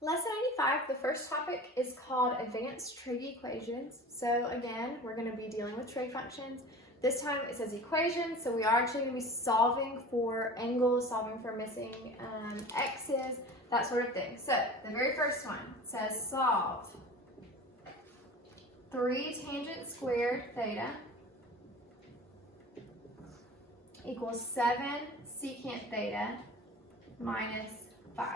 Lesson 85, the first topic is called Advanced Trig Equations. So again, we're going to be dealing with trig functions. This time it says equations, so we are actually going to be solving for angles, solving for missing x's, that sort of thing. So the very first one says solve 3 tangent squared theta equals 7 secant theta minus 5.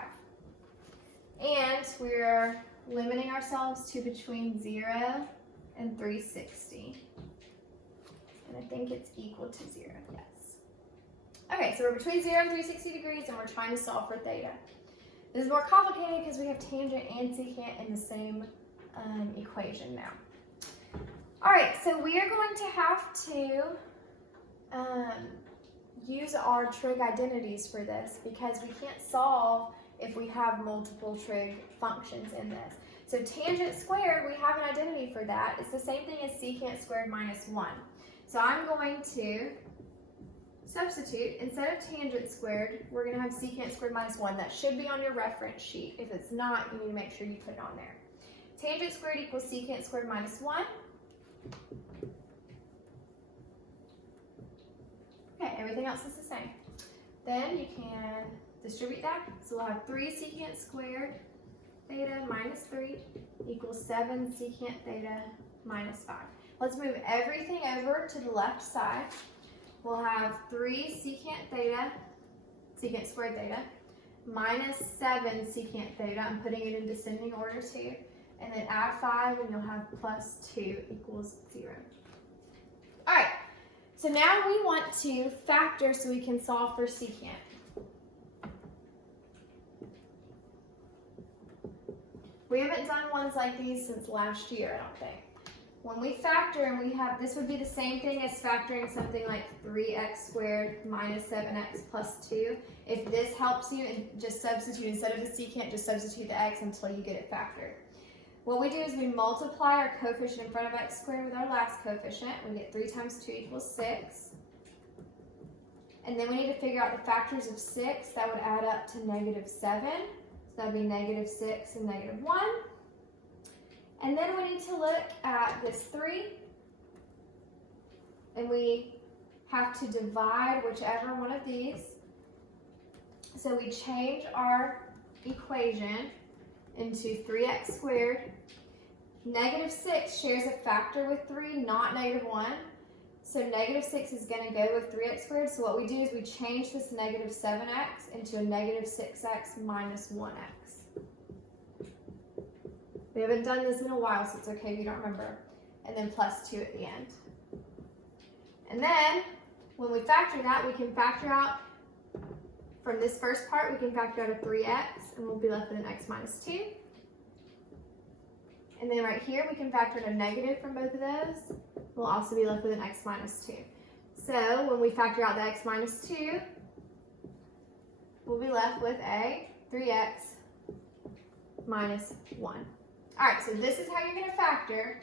And we're limiting ourselves to between 0 and 360. And I think it's equal to 0, yes. Okay, so we're between 0 and 360 degrees and we're trying to solve for theta. This is more complicated because we have tangent and secant in the same equation now. All right, so we are going to have to use our trig identities for this because we can't solve if we have multiple trig functions in this. So tangent squared, we have an identity for that. It's the same thing as secant squared minus 1. So I'm going to substitute, instead of tangent squared, we're going to have secant squared minus 1. That should be on your reference sheet. If it's not, you need to make sure you put it on there. Tangent squared equals secant squared minus 1. Okay, everything else is the same. Then you can distribute that. So we'll have 3 secant squared theta minus 3 equals 7 secant theta minus 5. Let's move everything over to the left side. We'll have 3 secant theta, secant squared theta, minus 7 secant theta. I'm putting it in descending order too. And then add 5 and you'll have plus 2 equals 0. All right, so now we want to factor so we can solve for secant. We haven't done ones like these since last year, I don't think. When we factor and we have, this would be the same thing as factoring something like 3x squared minus 7x plus 2. If this helps you, and just substitute, instead of the secant, just substitute the x until you get it factored. What we do is we multiply our coefficient in front of x squared with our last coefficient. We get 3 times 2 equals 6. And then we need to figure out the factors of 6. That would add up to negative 7. So that would be negative 6 and negative 1. And then we need to look at this 3. And we have to divide whichever one of these. So we change our equation into 3x squared. Negative 6 shares a factor with 3, not negative 1. So negative 6 is going to go with 3x squared. So what we do is we change this negative 7x into a negative 6x minus 1x. We haven't done this in a while, so it's okay if you don't remember. And then plus 2 at the end. And then when we factor that, we can factor out from this first part, we can factor out a 3x, and we'll be left with an x minus 2. And then right here, we can factor in a negative from both of those. We'll also be left with an x minus 2. So when we factor out the x minus 2, we'll be left with a 3x minus 1. All right, so this is how you're going to factor,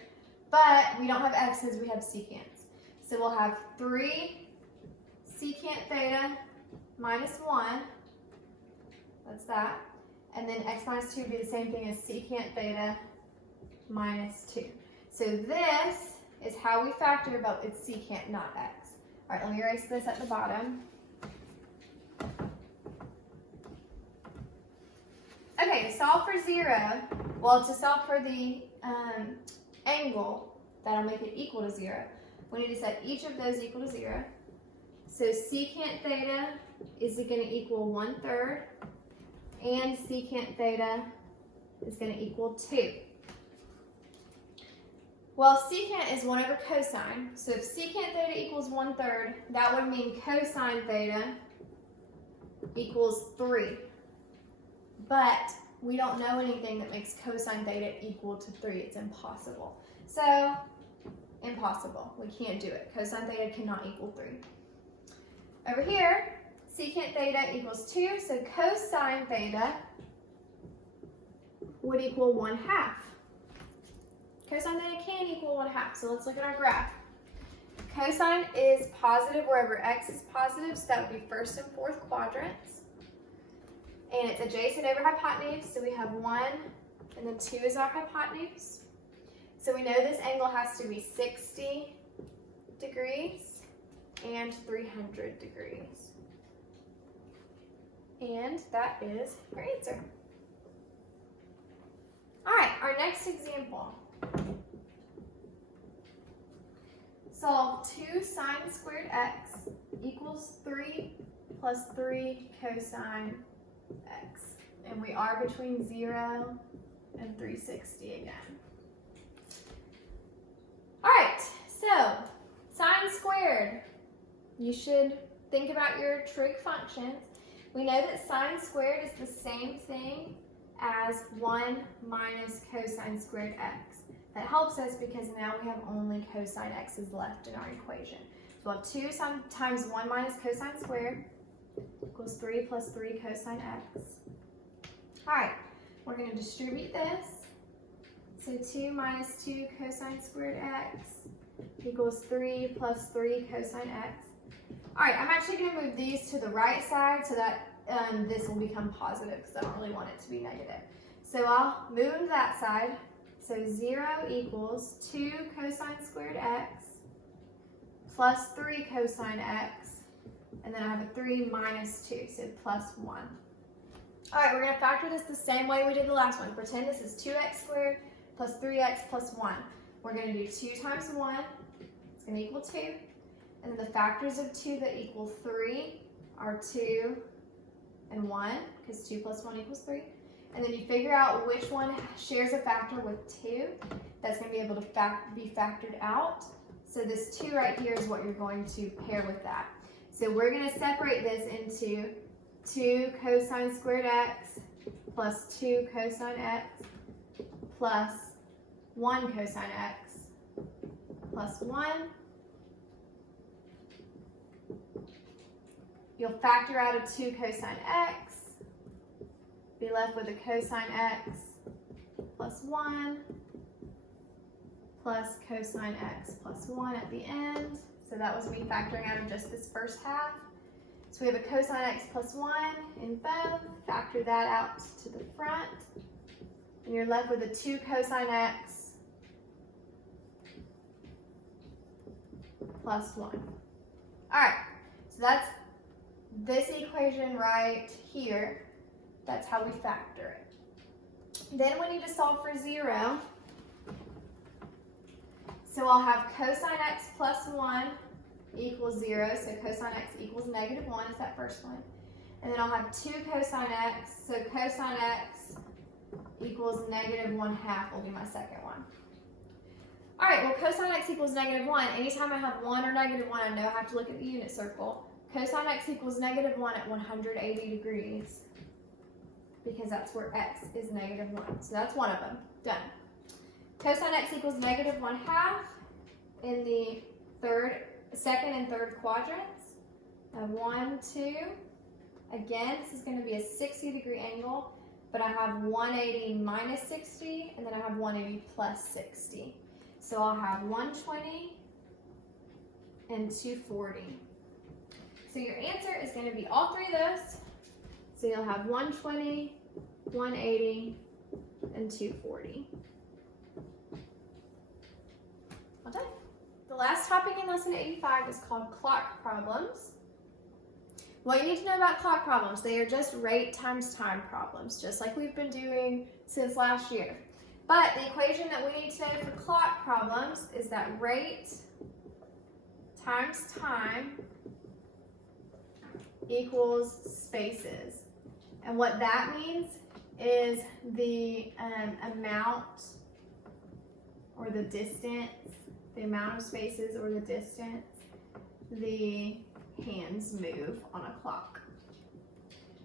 but we don't have x's, we have secants. So we'll have 3 secant theta minus 1, that's that. And then x minus 2 would be the same thing as secant theta minus 2. So this is how we factor, but it's secant, not x. All right, let me erase this at the bottom. Okay, to solve for 0, well, to solve for the angle, that'll make it equal to 0, we need to set each of those equal to 0. So secant theta is going to equal 1/3, and secant theta is going to equal 2. Well, secant is 1 over cosine, so if secant theta equals 1/3, that would mean cosine theta equals 3. But we don't know anything that makes cosine theta equal to 3. It's impossible. So, impossible. We can't do it. Cosine theta cannot equal 3. Over here, secant theta equals 2, so cosine theta would equal 1/2. Cosine theta can equal 1/2, so let's look at our graph. Cosine is positive wherever x is positive, so that would be first and fourth quadrants. and it's adjacent over hypotenuse, so we have 1 and then 2 is our hypotenuse. So we know this angle has to be 60 degrees and 300 degrees. And that is your answer. All right, our next example. Solve 2 sine squared x equals 3 plus 3 cosine x. And we are between 0 and 360 again. All right, so sine squared. You should think about your trig functions. We know that sine squared is the same thing as 1 minus cosine squared x. That helps us because now we have only cosine x's left in our equation. So we'll have 2 times 1 minus cosine squared equals 3 plus 3 cosine x. All right, we're going to distribute this. So 2 minus 2 cosine squared x equals 3 plus 3 cosine x. All right, I'm actually going to move these to the right side so that this will become positive because I don't really want it to be negative. So I'll move them to that side. So 0 equals 2 cosine squared x plus 3 cosine x, and then I have a 3 minus 2, so plus 1. All right, we're going to factor this the same way we did the last one. Pretend this is 2x squared plus 3x plus 1. We're going to do 2 times 1, it's going to equal 2. And then the factors of 2 that equal 3 are 2 and 1, because 2 plus 1 equals 3. And then you figure out which one shares a factor with 2. That's going to be able to be factored out. So this 2 right here is what you're going to pair with that. So we're going to separate this into 2 cosine squared x plus 2 cosine x plus 1 cosine x plus 1. You'll factor out a 2 cosine x, be left with a cosine x plus 1 plus cosine x plus 1 at the end. So that was me factoring out of just this first half. So we have a cosine x plus 1 in both. Factor that out to the front. And you're left with a 2 cosine x plus 1. All right, so that's this equation right here. That's how we factor it. Then we need to solve for 0. So I'll have cosine x plus 1 equals 0. So cosine x equals negative 1 is that first one. And then I'll have 2 cosine x. So cosine x equals negative 1/2 will be my second one. All right, well, cosine x equals negative 1. Anytime I have 1 or negative 1, I know I have to look at the unit circle. Cosine x equals negative 1 at 180 degrees because that's where x is negative 1. So that's one of them. Done. Cosine x equals negative 1/2 in the second and third quadrants. 1, 2. Again, this is going to be a 60-degree angle, but I have 180 minus 60, and then I have 180 plus 60. So I'll have 120 and 240. So your answer is going to be all three of those. So you'll have 120, 180, and 240. All done. The last topic in lesson 85 is called clock problems. What you need to know about clock problems, they are just rate times time problems, just like we've been doing since last year. But the equation that we need to know for clock problems is that rate times time equals spaces. And what that means is the amount or the distance, the amount of spaces or the distance the hands move on a clock.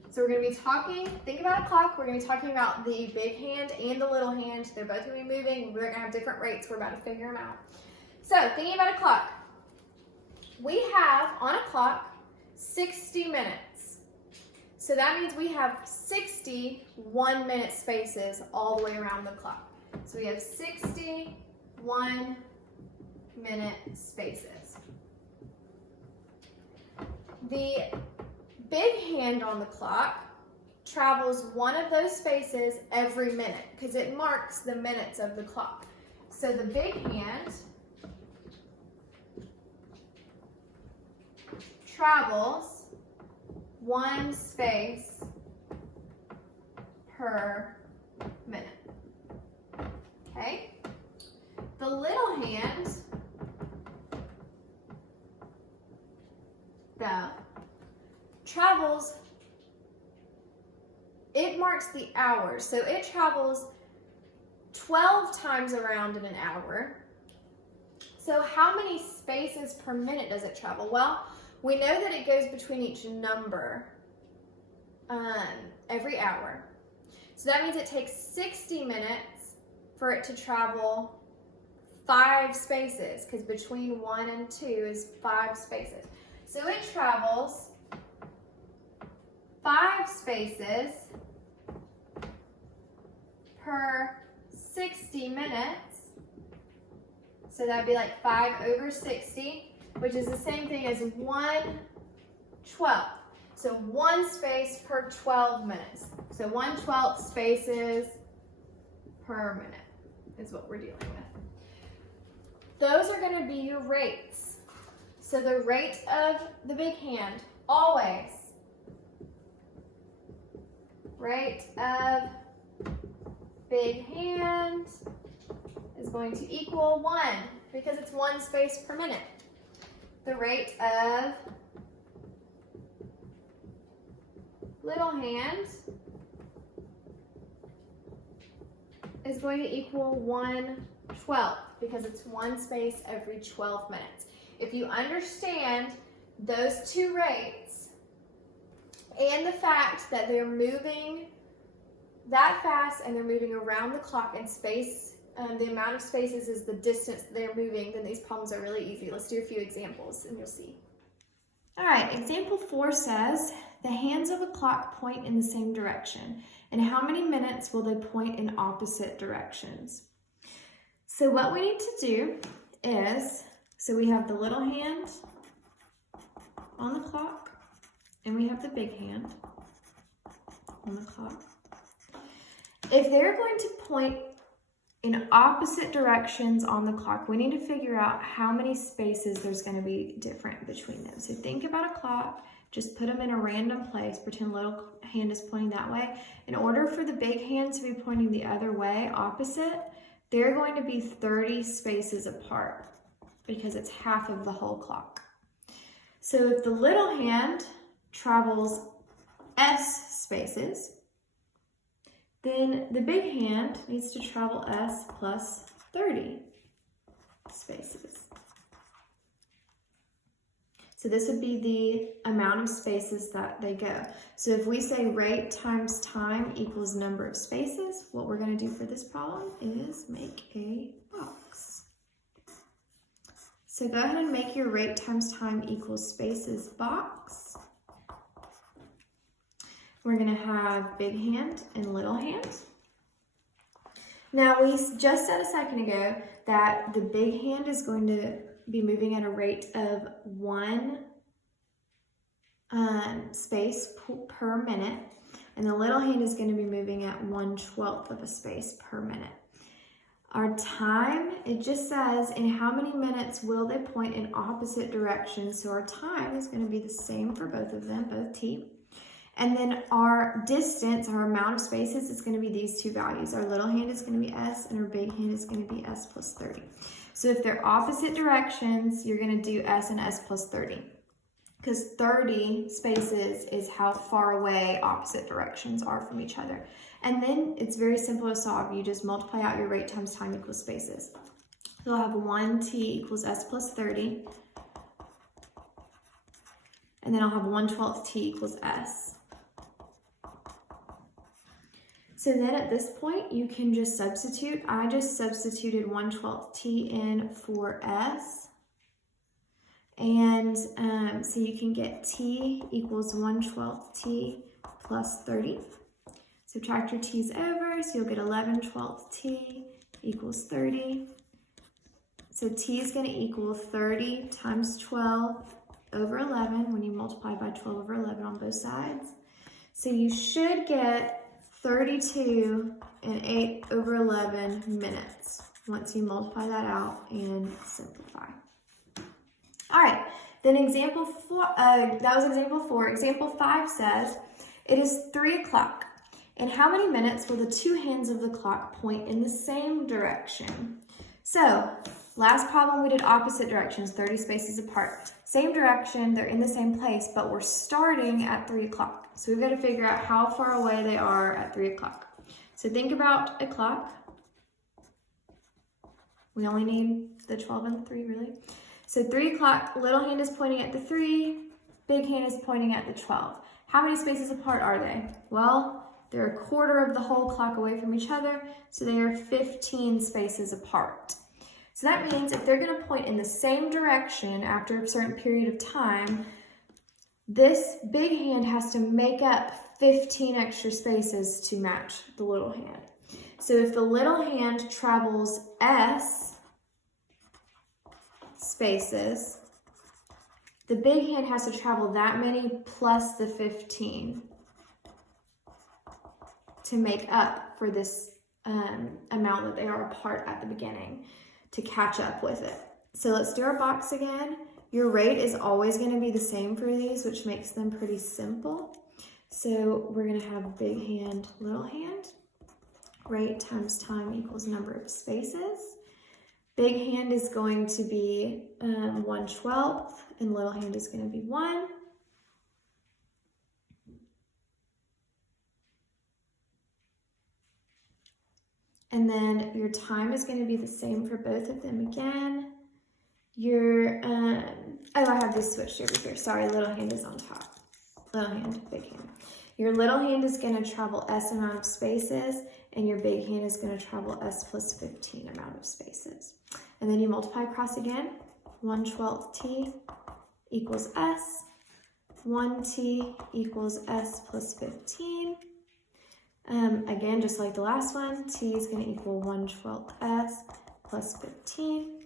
So we're going to be talking, think about a clock, we're going to be talking about the big hand and the little hand. They're both going to be moving. We're going to have different rates. We're about to figure them out. So thinking about a clock, we have on a clock 60 minutes. So that means we have 60 1-minute spaces all the way around the clock. So we have 60 1-minute spaces. The big hand on the clock travels one of those spaces every minute because it marks the minutes of the clock. So the big hand travels one space per minute. Okay? The little hand, though, travels, it marks the hours. So it travels 12 times around in an hour. So how many spaces per minute does it travel? Well, we know that it goes between each number every hour. So that means it takes 60 minutes for it to travel 5 spaces, because between 1 and 2 is 5 spaces. So it travels 5 spaces per 60 minutes. So that'd be like 5 over 60, which is the same thing as 1/12. So 1 space per 12 minutes. So 1/12 spaces per minute is what we're dealing with. Those are going to be your rates. So the rate of the big hand, always. Rate of big hand is going to equal 1 because it's 1 space per minute. The rate of little hand is going to equal 1/12 because it's 1 space every 12 minutes. If you understand those two rates and the fact that they're moving that fast and they're moving around the clock in space, the amount of spaces is the distance they're moving, then these problems are really easy. Let's do a few examples and you'll see. All right, example 4 says, the hands of a clock point in the same direction. In how many minutes will they point in opposite directions? So what we need to do is, so we have the little hand on the clock and we have the big hand on the clock. If they're going to point in opposite directions on the clock, we need to figure out how many spaces there's going to be different between them. So think about a clock, just put them in a random place, pretend little hand is pointing that way. In order for the big hand to be pointing the other way, opposite, they're going to be 30 spaces apart because it's half of the whole clock. So if the little hand travels S spaces, then the big hand needs to travel S plus 30 spaces. So this would be the amount of spaces that they go. So if we say rate times time equals number of spaces, what we're going to do for this problem is make a box. So go ahead and make your rate times time equals spaces box. We're going to have big hand and little hand. Now we just said a second ago that the big hand is going to be moving at a rate of 1 space per minute, and the little hand is going to be moving at 1/12 of a space per minute. Our time, it just says in how many minutes will they point in opposite directions, so our time is going to be the same for both of them, both t. And then our distance, our amount of spaces, is going to be these two values. Our little hand is going to be S and our big hand is going to be S plus 30. So if they're opposite directions, you're going to do S and S plus 30. Because 30 spaces is how far away opposite directions are from each other. And then it's very simple to solve. You just multiply out your rate times time equals spaces. So I'll have 1t equals S plus 30. And then I'll have 1/12 t equals S. So then at this point, you can just substitute. I just substituted 1/12 t in for S. And so you can get t equals 1/12 t plus 30. Subtract your t's over, so you'll get 11/12 t equals 30. So t is going to equal 30 times 12 over 11 when you multiply by 12 over 11 on both sides. So you should get 32 and 8/11 minutes once you multiply that out and simplify. All right, then example 4, that was example 4. Example 5 says, it is 3 o'clock. In how many minutes will the two hands of the clock point in the same direction? So, last problem we did opposite directions, 30 spaces apart. Same direction, they're in the same place, but we're starting at 3 o'clock. So we've got to figure out how far away they are at 3 o'clock. So think about a clock. We only need the 12 and the 3, really. So 3 o'clock, little hand is pointing at the 3, big hand is pointing at the 12. How many spaces apart are they? Well, they're a quarter of the whole clock away from each other, so they are 15 spaces apart. So that means if they're going to point in the same direction after a certain period of time, this big hand has to make up 15 extra spaces to match the little hand. So if the little hand travels S spaces, the big hand has to travel that many plus the 15 to make up for this amount that they are apart at the beginning to catch up with it. So let's do our box again. Your rate is always going to be the same for these, which makes them pretty simple. So we're going to have big hand, little hand. Rate times time equals number of spaces. Big hand is going to be 1/12, and little hand is going to be 1. And then your time is going to be the same for both of them again. Your, oh, I have this switched over here. Sorry, little hand is on top. Little hand, big hand. Your little hand is going to travel S amount of spaces, and your big hand is going to travel S plus 15 amount of spaces. And then you multiply across again. 1/12 t equals S. 1t equals S plus 15. Again, just like the last one, t is going to equal 1/12 S plus 15.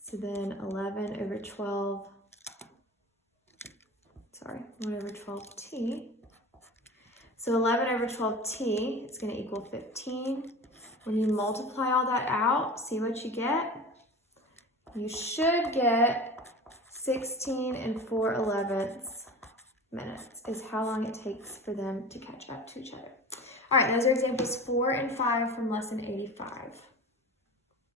So then 11 over 12, sorry, 1 over 12t. So 11 over 12t is going to equal 15. When you multiply all that out, see what you get? You should get 16 and 4/11 minutes is how long it takes for them to catch up to each other. All right, those are examples 4 and 5 from lesson 85.